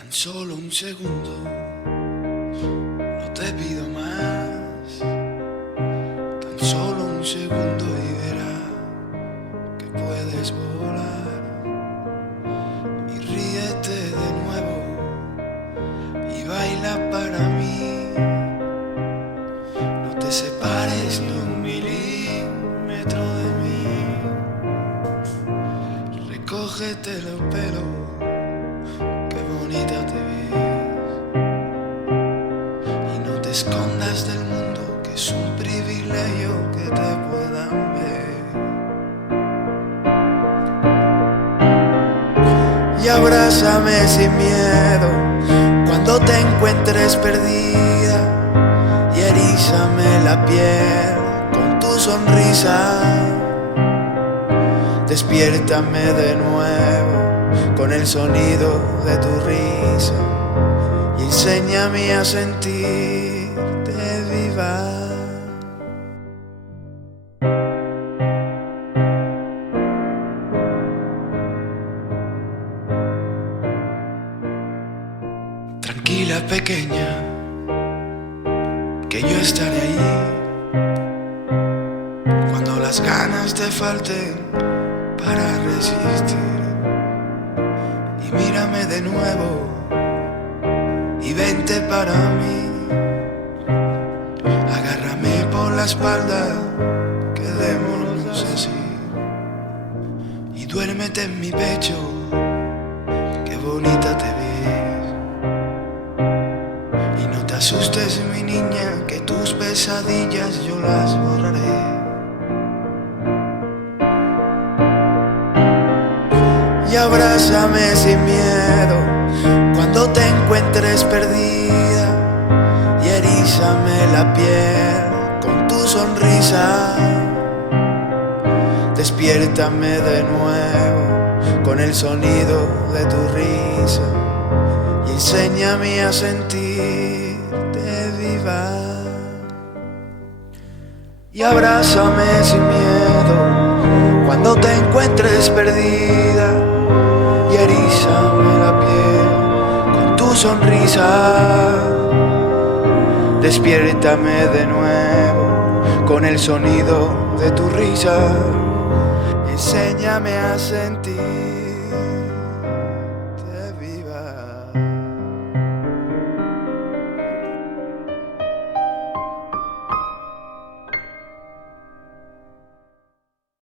Tan solo un segundo, no te pido más. Tan solo un segundo y verás que puedes volar. Y ríete de nuevo y baila para mí. No te separes ni un milímetro de mí. Recógete los pelos, qué bonita te ves. Y no te escondas del mundo, que es un privilegio que te puedan ver. Y abrázame sin miedo cuando te encuentres perdida, y erízame la piel con tu sonrisa. Despiértame de nuevo con el sonido de tu risa y enséñame a sentirte viva. Tranquila, pequeña, que yo estaré ahí cuando las ganas te falten para resistir. Y mírame de nuevo y vente para mí. Agárrame por la espalda, quedémonos así. Y duérmete en mi pecho, qué bonita te ves. Y no te asustes, mi niña, que tus pesadillas yo las borraré. Y abrázame sin miedo cuando te encuentres perdida, y erízame la piel con tu sonrisa. Despiértame de nuevo con el sonido de tu risa y enséñame a sentirte viva. Y abrázame sin miedo cuando te encuentres perdida, y erízame la piel con tu sonrisa. Despiértame de nuevo con el sonido de tu risa. Enséñame a sentir